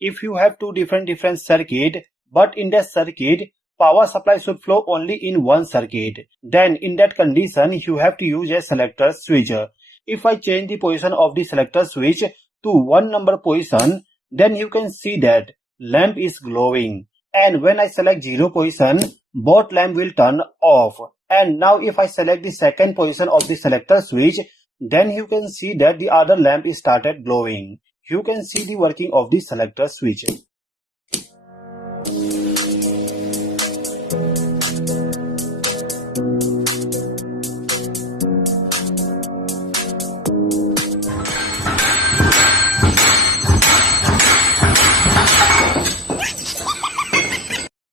if you have two different circuit, but in that circuit power supply should flow only in one circuit, then in that condition you have to use a selector switch. If I change the position of the selector switch to 1 number position, then you can see that lamp is glowing, and when I select 0 position, both lamp will turn off. And now if I select the second position of the selector switch, then you can see that the other lamp is started glowing. You can see the working of the selector switch.